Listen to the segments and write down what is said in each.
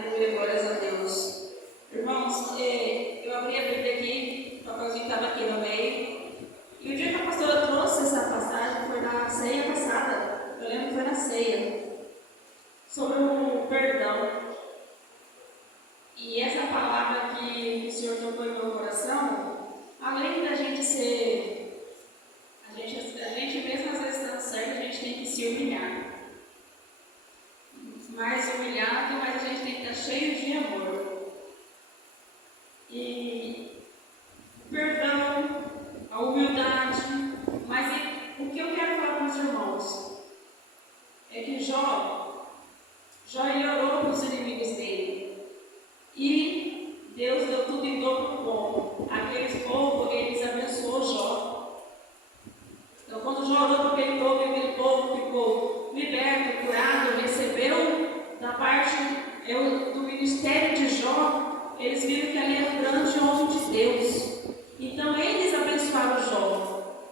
Aleluia, glórias a Deus. Irmãos, eu abri a Bíblia aqui, o papelzinho estava aqui no meio. E o dia que a pastora trouxe essa passagem foi na ceia passada. Eu lembro que foi na ceia. Sobre o perdão. E essa palavra que o Senhor tocou em meu coração, além da gente ser, a gente mesmo às vezes estando certo, a gente tem que se humilhar. Mais humilhado, mas a gente tem que estar cheio de amor. E o perdão, a humildade, mas o que eu quero falar para os irmãos é que Jó ele orou para os inimigos dele. E Deus deu tudo em dobro para o povo. Aqueles povos, eles abençoou Jó. Então, quando Jó orou para aquele povo ficou liberto, curado, recebeu da parte do ministério de Jó, eles viram que ali era um grande homem de Deus. Então, eles abençoaram Jó.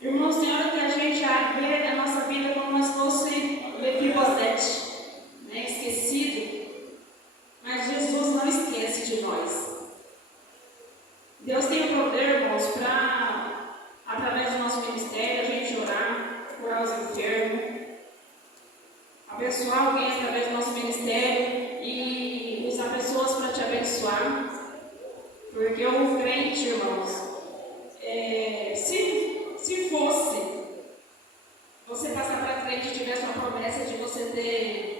Irmãos, tem hora que a gente vê a nossa vida como se fosse Mefibosete, né, esquecido. Mas Jesus não esquece de nós. Deus tem o poder, irmãos, para, através do nosso ministério, a gente orar, curar os enfermos, abençoar alguém através do nosso ministério e usar pessoas para te abençoar. Porque o crente, irmãos, se fosse você passar para frente e tivesse uma promessa de você ter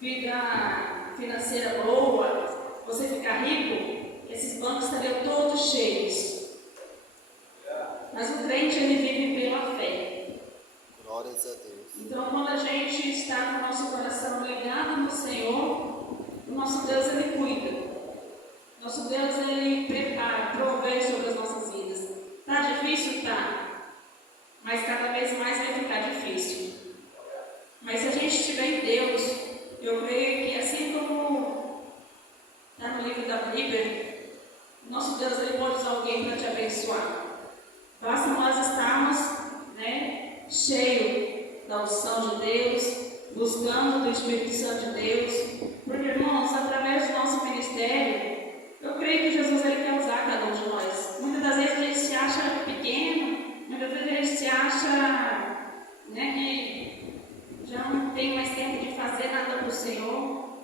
vida financeira boa, você ficar rico, esses bancos estariam todos cheios. Mas o crente, ele vive pela fé. Glórias a Deus. Então, quando a gente está com o nosso coração ligado no Senhor, o nosso Deus, ele cuida. Nosso Deus, ele prepara, provê sobre as nossas vidas. Está difícil? Está. Mas cada vez mais vai ficar difícil. Mas se a gente estiver em Deus, eu creio que assim como está no livro da Bíblia, nosso Deus, ele pode usar alguém para te abençoar. Basta nós estarmos, cheios da unção de Deus, buscando do Espírito Santo de Deus. Porque, irmãos, através do nosso ministério, eu creio que Jesus, ele quer usar cada um de nós. Muitas das vezes a gente se acha pequeno, muitas vezes a gente se acha, que já não tem mais tempo de fazer nada para o Senhor.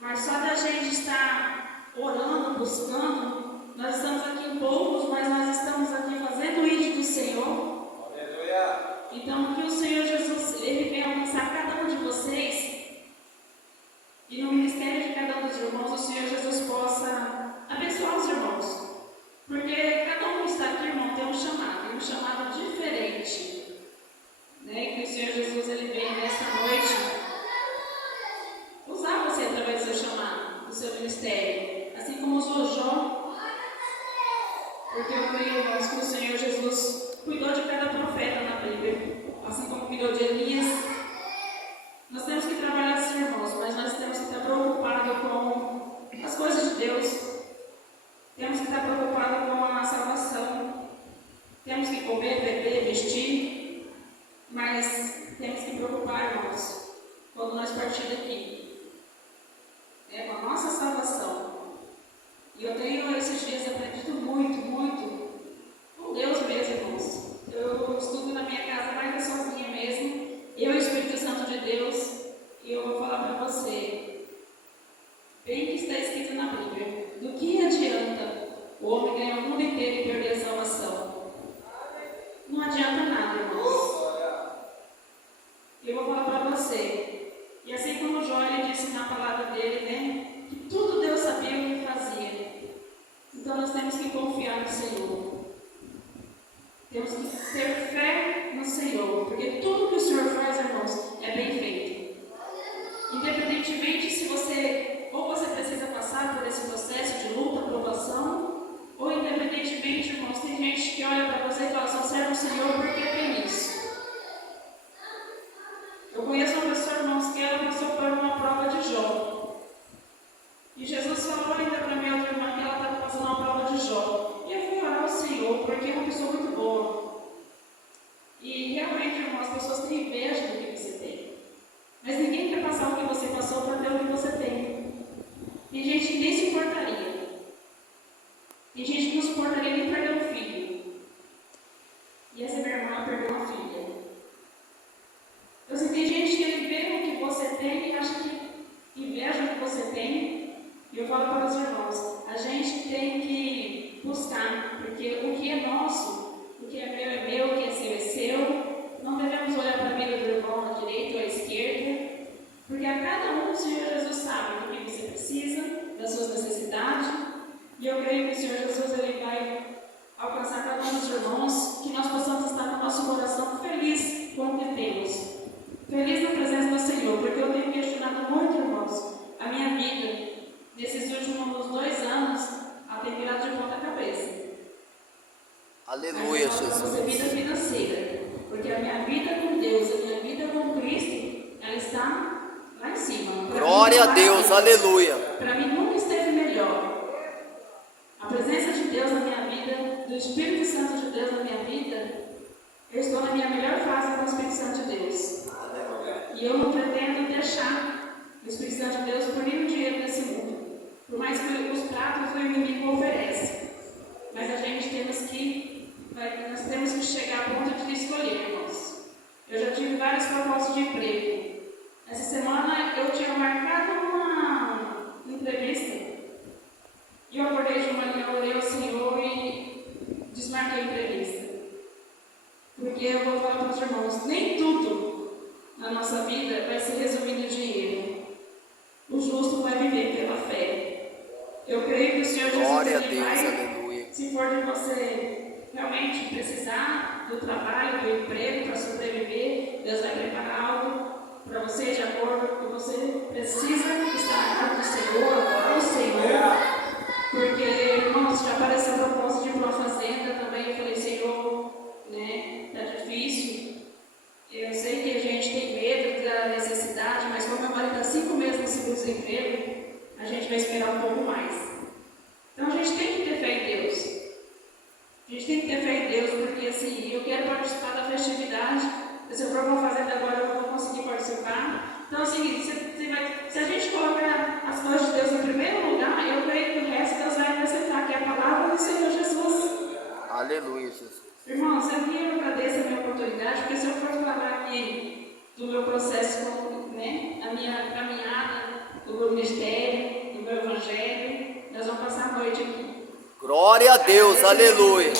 Mas só da gente estar orando, buscando, nós estamos aqui em poucos, mas nós estamos aqui fazendo o ídolo do Senhor. Aleluia. Então, que o Senhor Jesus, ele venha alcançar cada um de vocês. E no ministério de cada um dos irmãos, o Senhor Jesus possa abençoar os irmãos. Porque cada um que está aqui, irmão, tem um chamado diferente. Que o Senhor Jesus, ele vem nesta noite usar você através do seu chamado, do seu ministério. Assim como usou Jó. Porque eu creio, irmãos, que o Senhor Jesus cuidou de cada profeta na Bíblia. Assim como cuidou de Elias. Nós temos que trabalhar assim, irmãos, mas nós temos que estar preocupados com as coisas de Deus. Temos que estar preocupados com a salvação. Temos que comer, beber, vestir. Mas temos que preocupar, irmãos, quando nós partirmos daqui. Com a nossa salvação. E eu tenho esses dias aprendido muito com Deus mesmo, irmãos. Eu estudo na minha casa mais sozinha mesmo. Eu e o Espírito Santo de Deus, e eu vou falar para você, bem que está escrito na Bíblia, do que adianta o homem ganhar o mundo inteiro e perder a salvação? Não adianta nada, irmãos. Eu vou falar para você, e assim como o Jó, ele disse na palavra dele, que tudo Deus sabia o que fazia. Então nós temos que confiar no Senhor. Temos que ter fé no Senhor, porque tudo que o Senhor faz, irmãos, é bem feito. Independentemente se você precisa passar por esse processo de luta, provação, ou independentemente, irmãos, tem gente que olha para você e fala, só serve o Senhor porque tem isso. Eu conheço uma pessoa, irmãos, que ela passou por uma prova de Jó. E Jesus falou ainda para minha outra irmã que ela estava passando uma prova de Jó. E eu fui orar ao Senhor, porque é uma pessoa muito boa. E realmente, irmãos, as pessoas têm inveja do que você tem. Mas ninguém quer passar passar o que você passou para ter o que você tem. Tem gente que nem se importaria. Tem gente que não se importaria nem perder um filho. E essa minha irmã perdeu uma filha. Então, assim, tem gente que ele vê o que você tem e acha que inveja o que você tem. E eu falo para os irmãos, a gente tem que buscar, porque o que é nosso, o que é meu, o que é seu. Não devemos olhar para a vida do irmão à direita ou à esquerda, porque a cada um o Senhor Jesus sabe do que você precisa, das suas necessidades, e eu creio que o Senhor Jesus ele vai alcançar cada um dos irmãos, que nós possamos estar com o nosso coração feliz com o que temos, feliz na presença do Senhor, porque eu tenho questionado muito, irmãos, a minha vida, nesses últimos 2 anos, a ter virado de ponta cabeça. Aleluia, mas Jesus. Vida financeira. Porque a minha vida com Deus, a minha vida com Cristo, ela está lá em cima. Glória a Deus, aleluia. Para mim nunca esteve melhor. A presença de Deus na minha vida, do Espírito Santo de Deus na minha vida, eu estou na minha melhor fase com o Espírito Santo de Deus. E eu não pretendo deixar o Espírito Santo de Deus por nenhum dinheiro nesse mundo. Por mais que os pratos do inimigo oferecem. Mas a gente nós temos que chegar a ponto de escolher, irmãos. Eu já tive várias propostas de emprego. Essa semana eu tinha marcado uma entrevista. E eu acordei de manhã, orei ao Senhor e desmarquei a entrevista. Porque eu vou falar para os irmãos, nem tudo na nossa vida vai ser resumido em dinheiro. O justo vai viver pela fé. Eu creio que o Senhor Jesus Glória a vai, Deus, aleluia. se for de você realmente precisar do trabalho, do emprego para sobreviver, Deus vai preparar algo para você de acordo com o que você precisa estar na casa do Senhor, adorar o Senhor. Porque, irmãos, já apareceu a proposta de ir para uma fazenda também. Eu falei, Senhor, né, tá difícil. Eu sei que a gente tem medo da necessidade, mas como meu marido está 5 meses no seguro-desemprego, a gente vai esperar um pouco mais. Então a gente tem que ter fé em Deus. A gente tem que ter fé em Deus, porque assim, eu quero participar da festividade. Se eu for para uma fazenda agora, eu não vou conseguir participar. Então, assim, se a gente colocar as coisas de Deus em primeiro lugar, eu creio que o resto Deus vai acrescentar, que é a palavra do Senhor Jesus. Aleluia, Jesus. Irmãos, eu agradeço a minha oportunidade, porque se eu for falar aqui do meu processo, né, a minha caminhada, do meu ministério, do meu evangelho, nós vamos passar a noite aqui. Glória a Deus, aleluia.